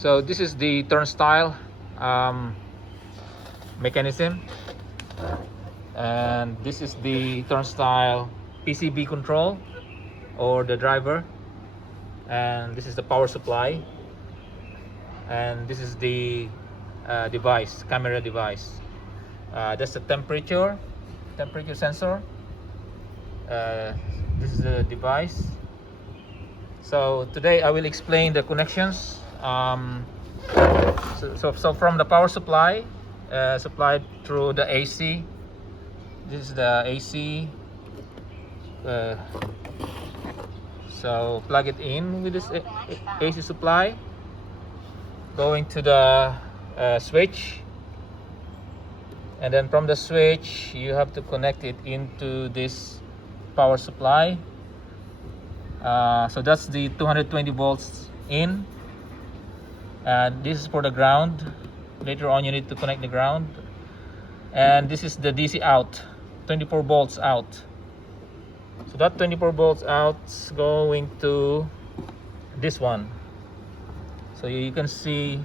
So this is the turnstile mechanism, and this is the turnstile PCB control or the driver, and this is the power supply, and this is the device, camera device. That's the temperature sensor. This is the device. So today I will explain the connections. So from the power supply, supplied through the AC. This is the AC. So plug it in with this AC supply. Going to the switch, and then from the switch you have to connect it into this power supply. So that's the 220 volts in, and this is for the ground. Later on you need to connect the ground, and this is the DC out, 24 volts out. So that 24 volts out is going to this one. So you can see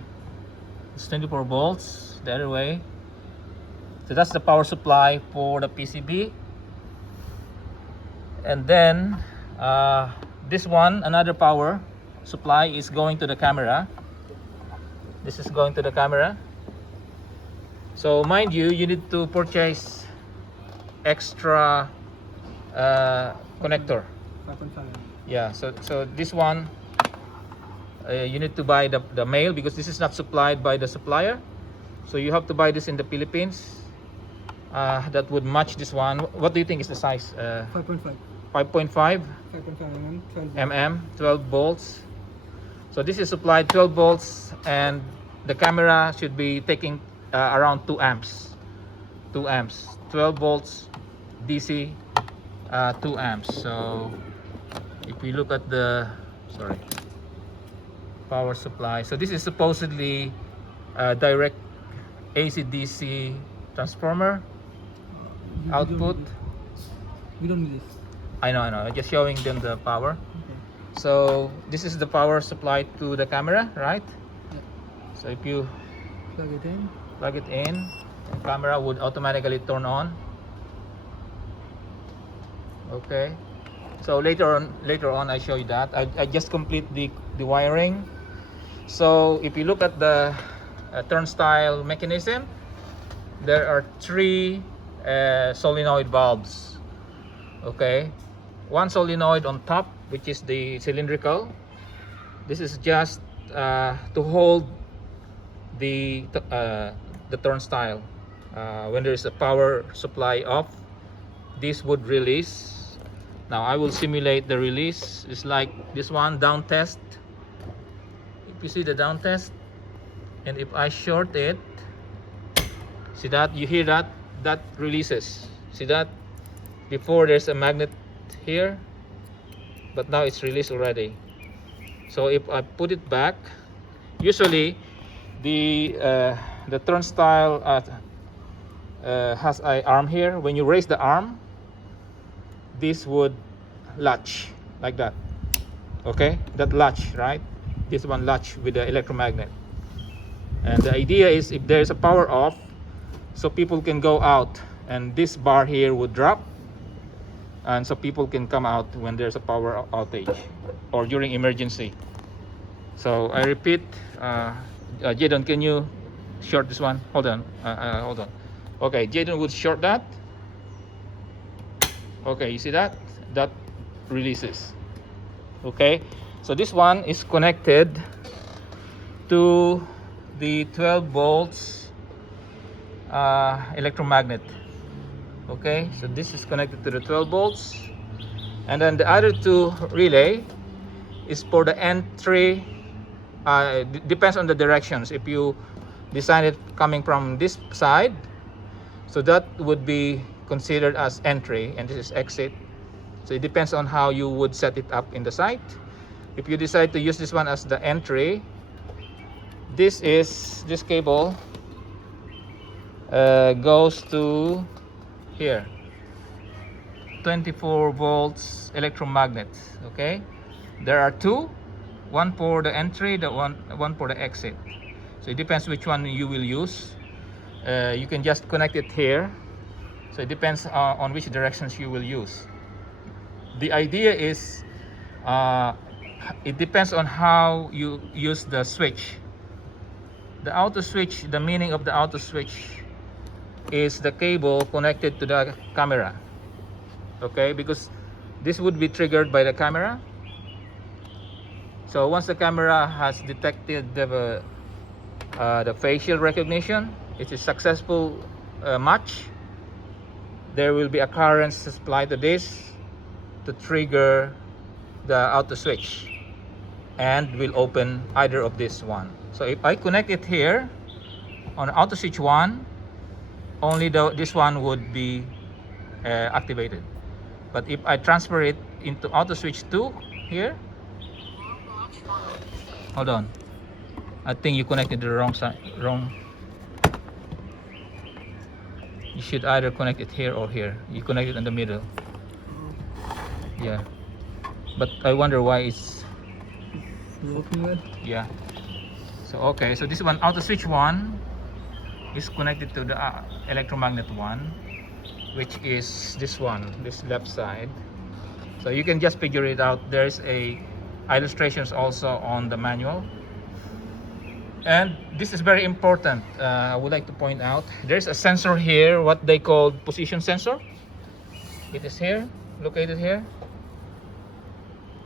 it's 24 volts the other way. So that's the power supply for the PCB. And then this one, another power supply, is going to the camera. This is going to the camera. So mind you, you need to purchase extra connector. 5.5. Yeah, so this one you need to buy the male, because this is not supplied by the supplier. So you have to buy this in the Philippines. That would match this one. What do you think is the size? 5.5. 5.5 5.5 mm. 12 mm, 12 volts. So this is supplied 12 volts, and the camera should be taking around 2 amps. 2 amps, 12 volts DC, 2 amps. So if we look at the power supply, so this is supposedly direct AC DC transformer output. We don't need this. I know, I'm just showing them the power. Okay. So this is the power supply to the camera, right? Yeah. So if you Plug it in. plug it in, the camera would automatically turn on. Okay. So later on I show you that. I just complete the wiring. So if you look at the turnstile mechanism, there are 3 solenoid valves. Okay, one solenoid on top, which is the cylindrical. This is just to hold the turnstile. When there is a power supply off, this would release. Now I will simulate the release. It's like this one, down test. If you see the down test, and if I short it, see that, you hear that releases. See that? Before there's a magnet here, but now it's released already. So if I put it back, usually the turnstile has an arm here. When you raise the arm, this would latch like that. Okay, that latch, right? This one latch with the electromagnet. And the idea is, if there's a power off, so people can go out, and this bar here would drop, and so people can come out when there's a power outage or during emergency. So I repeat, Jadon, can you short this one? Hold on. Okay, Jadon would short that. Okay, you see that releases. Okay, so this one is connected to the 12 volts electromagnet. Okay, so this is connected to the 12 volts, and then the other 2 relay is for the entry. Depends on the directions. If you design it coming from this side, so that would be considered as entry, and this is exit. So it depends on how you would set it up in the site. If you decide to use this one as the entry, this cable goes to here, 24 volts electromagnet. Okay, there are 2, one for the entry, the one for the exit. So it depends which one you will use. You can just connect it here. So it depends on which directions you will use. The idea is it depends on how you use the switch. The auto switch, the meaning of the auto switch is the cable connected to the camera. Okay, because this would be triggered by the camera. So once the camera has detected the facial recognition, it's a successful match. There will be a current supplied to this to trigger the auto switch, and will open either of this one. So if I connect it here on auto switch 1, only this one would be activated. But if I transfer it into auto switch 2 here, hold on, I think you connected the wrong side. You should either connect it here or here. You connect it in the middle. Yeah, but I wonder why it's Working well. yeah. So okay, so this one auto switch 1 is connected to the electromagnet 1, which is this one, this left side. So you can just figure it out. There's a illustrations also on the manual. And this is very important. I would like to point out there's a sensor here, what they call position sensor. It is here, located here.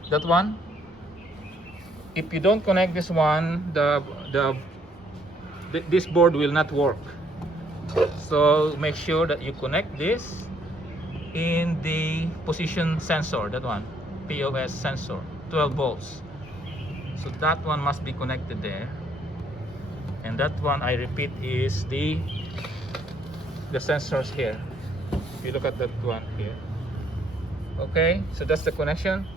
That one. If you don't connect this one, this board will not work. So make sure that you connect this in the position sensor, that one, POS sensor, 12 volts. So that one must be connected there. And that one, I repeat, is the sensors here. If you look at that one here. Okay, so that's the connection.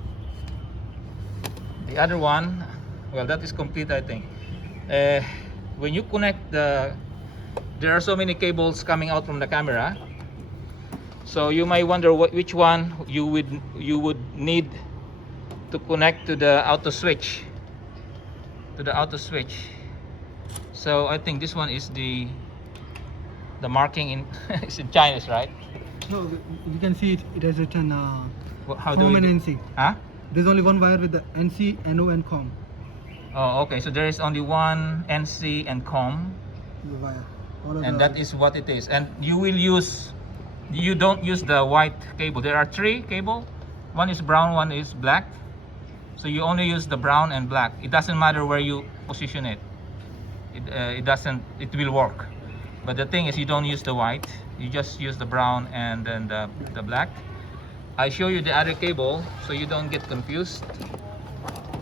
The other one, well, that is complete, I think. When you connect there are so many cables coming out from the camera. So you might wonder which one you would need to connect to the auto switch. So I think this one is the marking in it's in Chinese, right? No, you can see it has written How do COM we and do? NC. Huh? There's only one wire with the NC, NO, and COM. Oh, okay. So there is only one NC and COM, The wire. All of and the, that is what it is. And you don't use the white cable. There are 3 cable. One is brown, one is black. So you only use the brown and black. It doesn't matter where you position it. It will work. But the thing is, you don't use the white. You just use the brown and then the black. I show you the other cable so you don't get confused.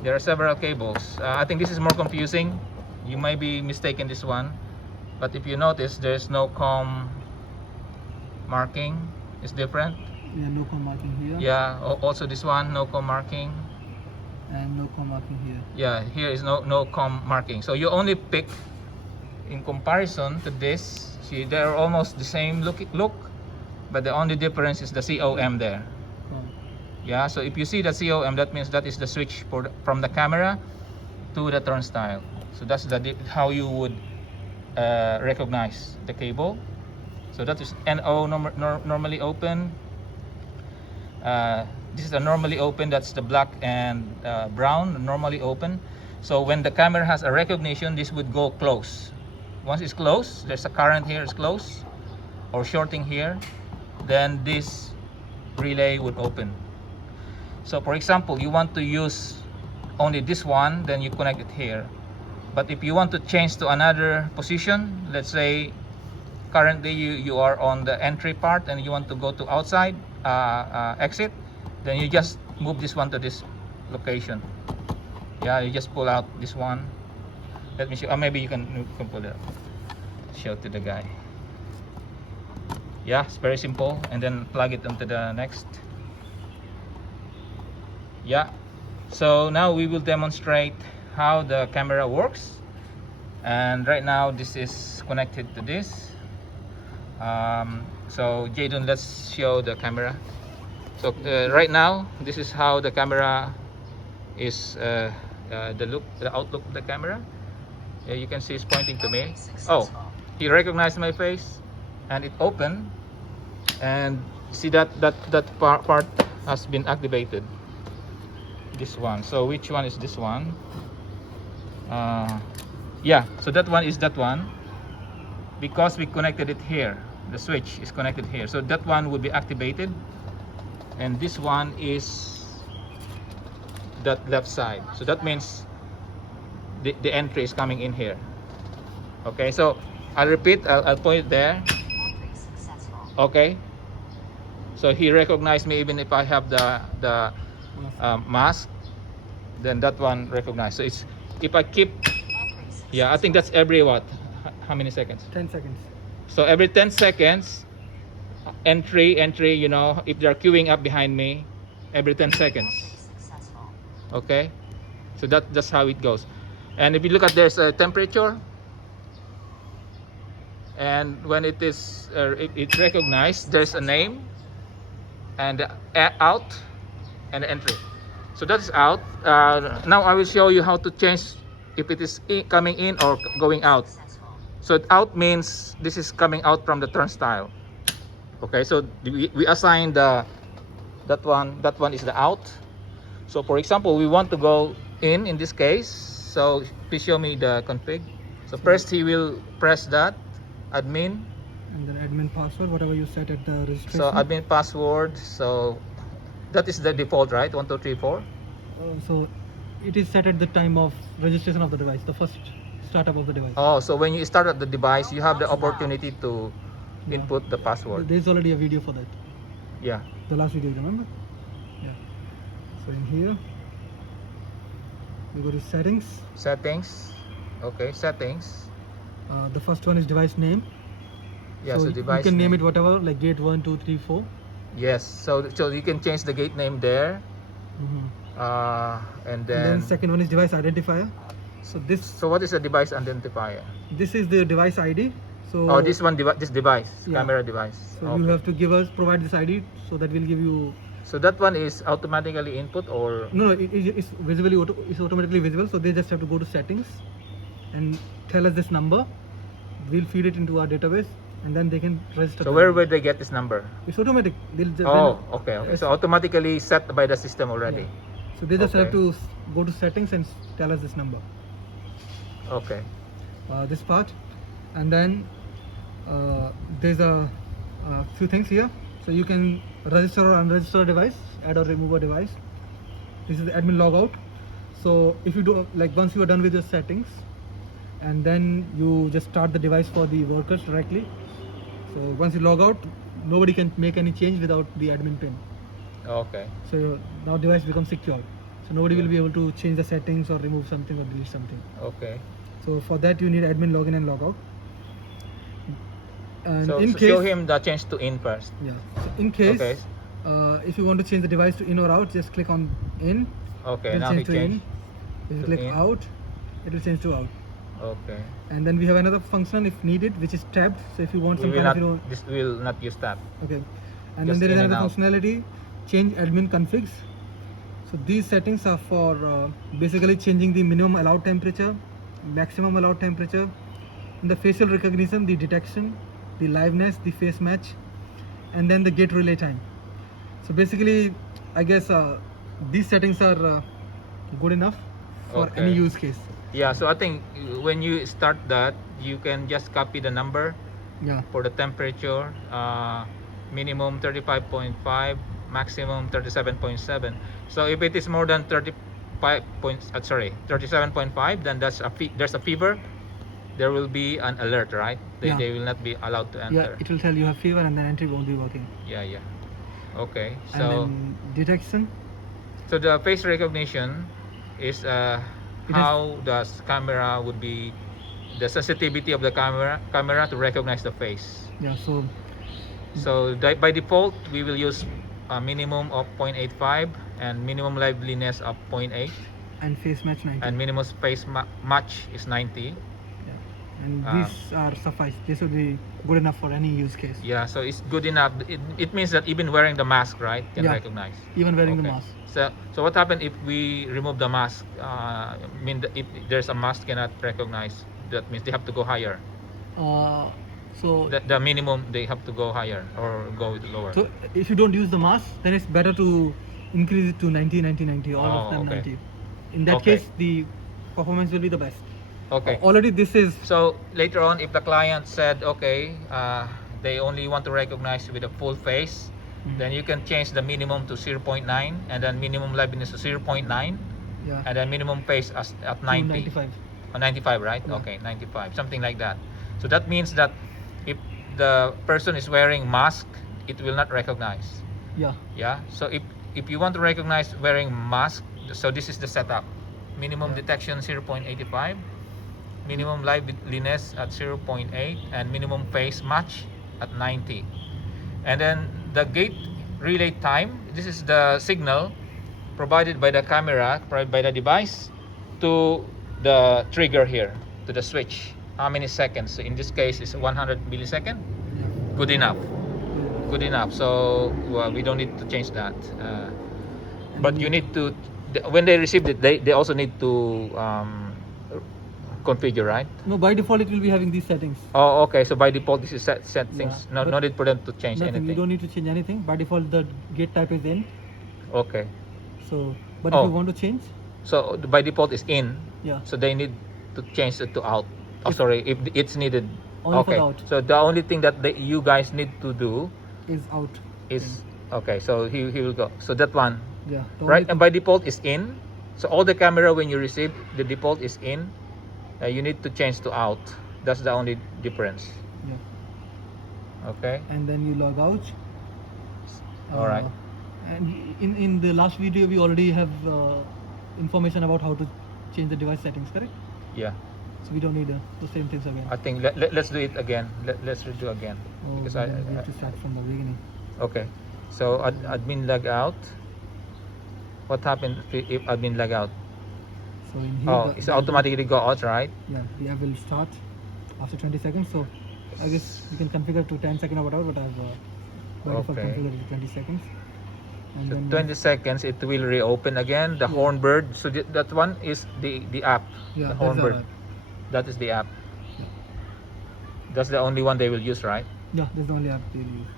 There are several cables. I think this is more confusing. You might be mistaken this one, but if you notice, there's no COM marking. It's different. yeah, no COM marking here. Yeah. Also this one, no COM marking. And no COM marking here. Yeah, here is no COM marking. So you only pick in comparison to this. See, they're almost the same look, but the only difference is the COM there. COM. Yeah, so if you see the COM, that means that is the switch from the camera to the turnstile. So that's how you would recognize the cable. So that is NO normally open. This is a normally open. That's the black and brown, normally open. So when the camera has a recognition, this would go close. Once it's close, there's a current here, it's close, or shorting here, then this relay would open. So for example, you want to use only this one, then you connect it here. But if you want to change to another position, let's say currently you are on the entry part and you want to go to outside exit, then you just move this one to this location. Yeah, you just pull out this one. Let me show. Maybe you can pull it up. Show to the guy. Yeah, it's very simple. And then plug it onto the next. Yeah. So now we will demonstrate how the camera works. And right now this is connected to this. So Jadon, let's show the camera. So right now this is how the camera is the outlook of the camera. Yeah, you can see it's pointing to me. Oh, he recognized my face, and it opened, and see that part has been activated. This one. So which one is this one? Yeah. So that one is that one, because we connected it here. The switch is connected here, so that one would be activated, and this one is that left side. So that means the entry is coming in here. Okay, so I'll repeat. I'll point it there. Okay, so he recognized me even if I have the mask, then that one recognized. So it's, if I keep, yeah, I think that's every what, how many seconds? 10 seconds. So every 10 seconds, entry, you know, if they're queuing up behind me, every 10 seconds. Okay, so that's how it goes. And if you look at, there's a temperature, and when it is it's recognized, there's a name, and out, and entry. So that's out. Now I will show you how to change if it is coming in or going out. So out means this is coming out from the turnstile. Okay, so we assign that one is the out. So for example, we want to go in this case. So please show me the config. So first he will press that admin, And then admin password, whatever you set at the registration. so admin password. So that is the default, right? 1 2 3 4. So it is set at the time of registration of the device, the first startup of the device. Oh, so when you start up the device, you have the opportunity to Yeah. input the password. There's already a video for that. Yeah. The last video, remember? Yeah. So in here, we go to settings. Settings. Okay, settings. The first one is device name. Yeah, so you device can name it whatever, like gate 1, 2, 3, 4. Yes, so you can change the gate name there. And And then then second one is device identifier. So so what is the device identifier? this is the device ID. So Oh, this one, this device, Yeah. camera device. So Okay. you have to provide this ID, so that will give you. So that one is automatically input, or No, it's it's automatically visible. So they just have to go to settings and tell us this number. We'll feed it into our database, and then they can register. so the where device. would they get this number? It's automatic. Oh, okay. So automatically set by the system already. So they just have Okay. to go to settings and tell us this number. Okay. This part, and then there's a few things here. So you can register or unregister a device, add or remove a device. This is the admin logout. So if you do, like, once you are done with your settings, and then you just start the device for the workers directly. So once you log out, nobody can make any change without the admin pin. Okay. So now device becomes secure. So nobody will be able to change the settings or remove something or delete something. Okay. So for that you need admin login and logout. And So, in so case, show him the change to in first. yeah. So in case, Okay. if you want to change the device to in or out, just click on in. Okay. It will Now he change to in. changed. If you to click in. out, it will change to out. Okay. And then we have another function if needed, which is tabbed. So if you want We some will kind not. of, This will not use tab. okay. And Just then there is in and another out. functionality, change admin configs. So these settings are for basically changing the minimum allowed temperature, maximum allowed temperature, and the facial recognition, the detection, the liveness, the face match, and then the gate relay time. So basically, I guess these settings are good enough for any Okay. use case. Yeah. So I think when you start that, you can just copy the number Yeah. for the temperature. Minimum 35.5, maximum 37.7. So if it is more than 37.5, then there's a fever. There will be an alert, right? Yeah. They will not be allowed to Yeah, enter. it will tell you have fever, and then entry won't be working. Yeah. Okay. And So then detection. so the face recognition is how the camera would be, the sensitivity of the camera to recognize the face. Yeah. So So by default, we will use a minimum of 0.85 and minimum liveliness of 0.8, and face match 90. and minimum face match is 90. Yeah. and these are suffice. This would be good enough for any use case. Yeah, so it's good enough. It means that even wearing the mask, right, can Yeah. recognize. Even wearing the Okay. mask. So what happens if we remove the mask? I mean, if there's a mask cannot recognize, that means they have to go higher. So The minimum they have to go higher or go lower. So if you don't use the mask, then it's better to increase it to 90, 90, 90, all of Oh, them okay. 90. In that Okay. case, the performance will be the best. Okay. Already this is, So later on, if the client said, okay, they only want to recognize with a full face, then you can change the minimum to 0.9 and then minimum liveness to 0.9 yeah, and then minimum face at to 90. 95. 95, right? Yeah. Okay, 95, something like that. So that means that if the person is wearing mask, it will not recognize. Yeah, Yeah. So if you want to recognize wearing mask, so this is the setup. Minimum Yeah. detection 0.85, minimum liveliness at 0.8, and minimum face match at 90. And then the gate relay time, this is the signal provided by the camera, provided by the device to the trigger here, to the switch. How many seconds? So in this case, it's 100 millisecond. yeah. Good enough. Good enough. So we don't need to change that. But you need to, when they receive it, they also need to configure, right? No, by default it will be having these settings. Oh, okay. So by default, this is set things. Yeah, No, but no need for them to change Nothing. You anything. don't need to change anything. By default, the gate type is in. Okay. So, but Oh. if you want to change, So by default is in. yeah, So they need to change it to out. Oh, If- sorry, if it's needed. Only for Okay. the out. So the only thing that you guys need to do is out. is okay. So he will go. So that one, Yeah. the right? only And by default is in. So all the camera when you receive, the default is in. You need to change to out. That's the only difference. Yeah. Okay. And then you log out. All right. And in the last video, we already have information about how to change the device settings, correct? Yeah. So we don't need the same things again. I think let's do it again. Let's redo again. Oh, Because then we have to start from the beginning. okay. So admin log out. What happened if admin log out? So in here, Oh, it's automatically go out, right? Yeah, the app will start after 20 seconds. So I guess you can configure to 10 seconds or whatever, but I've by default Okay. configured it to 20 seconds. And So then 20 seconds it will reopen again. The Yeah. Hornbird. So that one is the app. yeah, the that's our Hornbird. app. That is the app. Yeah. That's the only one they will use, right? Yeah, that's the only app they'll use.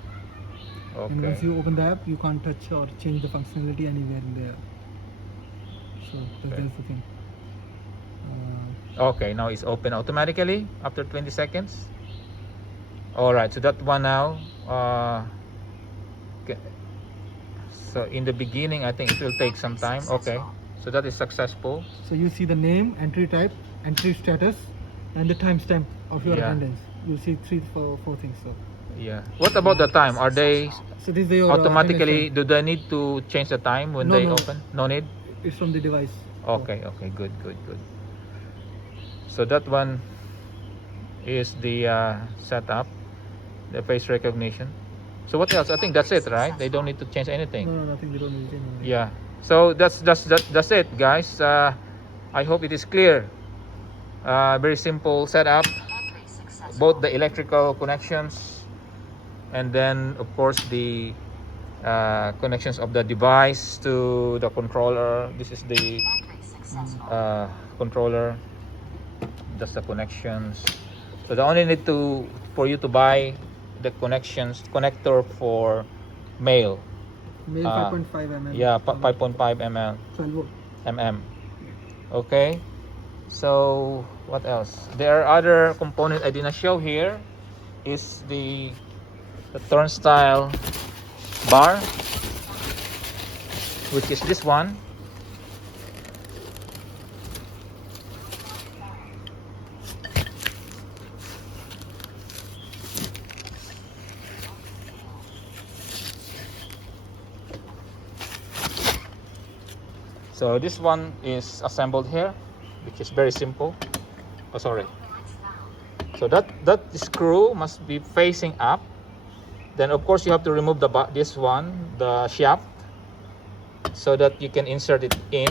And Okay. once you open the app, you can't touch or change the functionality anywhere in there. So Okay. that's the thing. Okay, now it's open automatically after 20 seconds. All right, so that one now. Okay. So in the beginning, I think it will take some time. Okay, so that is successful. So you see the name, entry type, entry status, and the timestamp of your Yeah. attendance. You see four things. So Yeah. What about the time? Are they this is your automatically? attendance Do they need to change the time when No, they no. open? No need. time. It's from the device. Okay, okay, good. So that one is the setup, the face recognition. So what else? I think that's it, right? They don't need to change anything. No, nothing. They don't need anything. Yeah. So that's it, guys. I hope it is clear. Very simple setup. Both the electrical connections, and then of course the connections of the device to the controller. This is the controller. That's the connections. So the only need for you to buy the connector for male. Male 5.5 mm. Yeah, 5.5 ml 12 volt. mm. Okay. So what else? There are other components I did not show here. Is the turnstile bar, which is this one. So this one is assembled here, which is very simple. Oh, sorry. So that screw must be facing up. Then of course you have to remove this one, the shaft, so that you can insert it in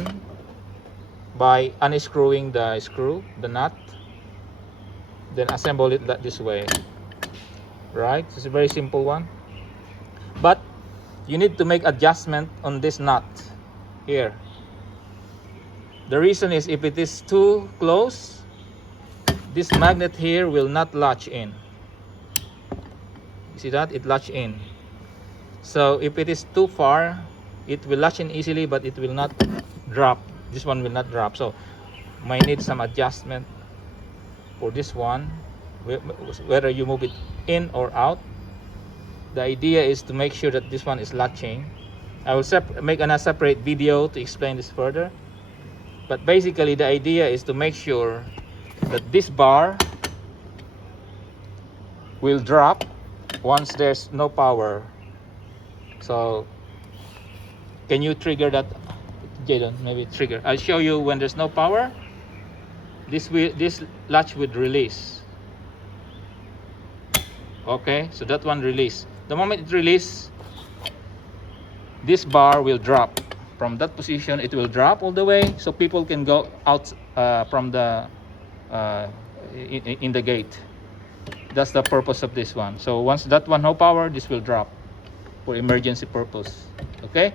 by unscrewing the screw, the nut. then assemble it this way, right? It's a very simple one, but you need to make adjustment on this nut here. The reason is if it is too close, this magnet here will not latch in. You see that? It latch in. So if it is too far, it will latch in easily, but it will not drop. This one will not drop. So might need some adjustment for this one, whether you move it in or out. The idea is to make sure that this one is latching. I will make a separate video to explain this further. But basically the idea is to make sure that this bar will drop once there's no power. So can you trigger that, Jadon? Maybe trigger. I'll show you when there's no power. This latch would release. Okay, so that one release. The moment it release, this bar will drop. From that position, it will drop all the way, so people can go out from the in the gate. That's the purpose of this one. So once that one no power, this will drop for emergency purpose. Okay.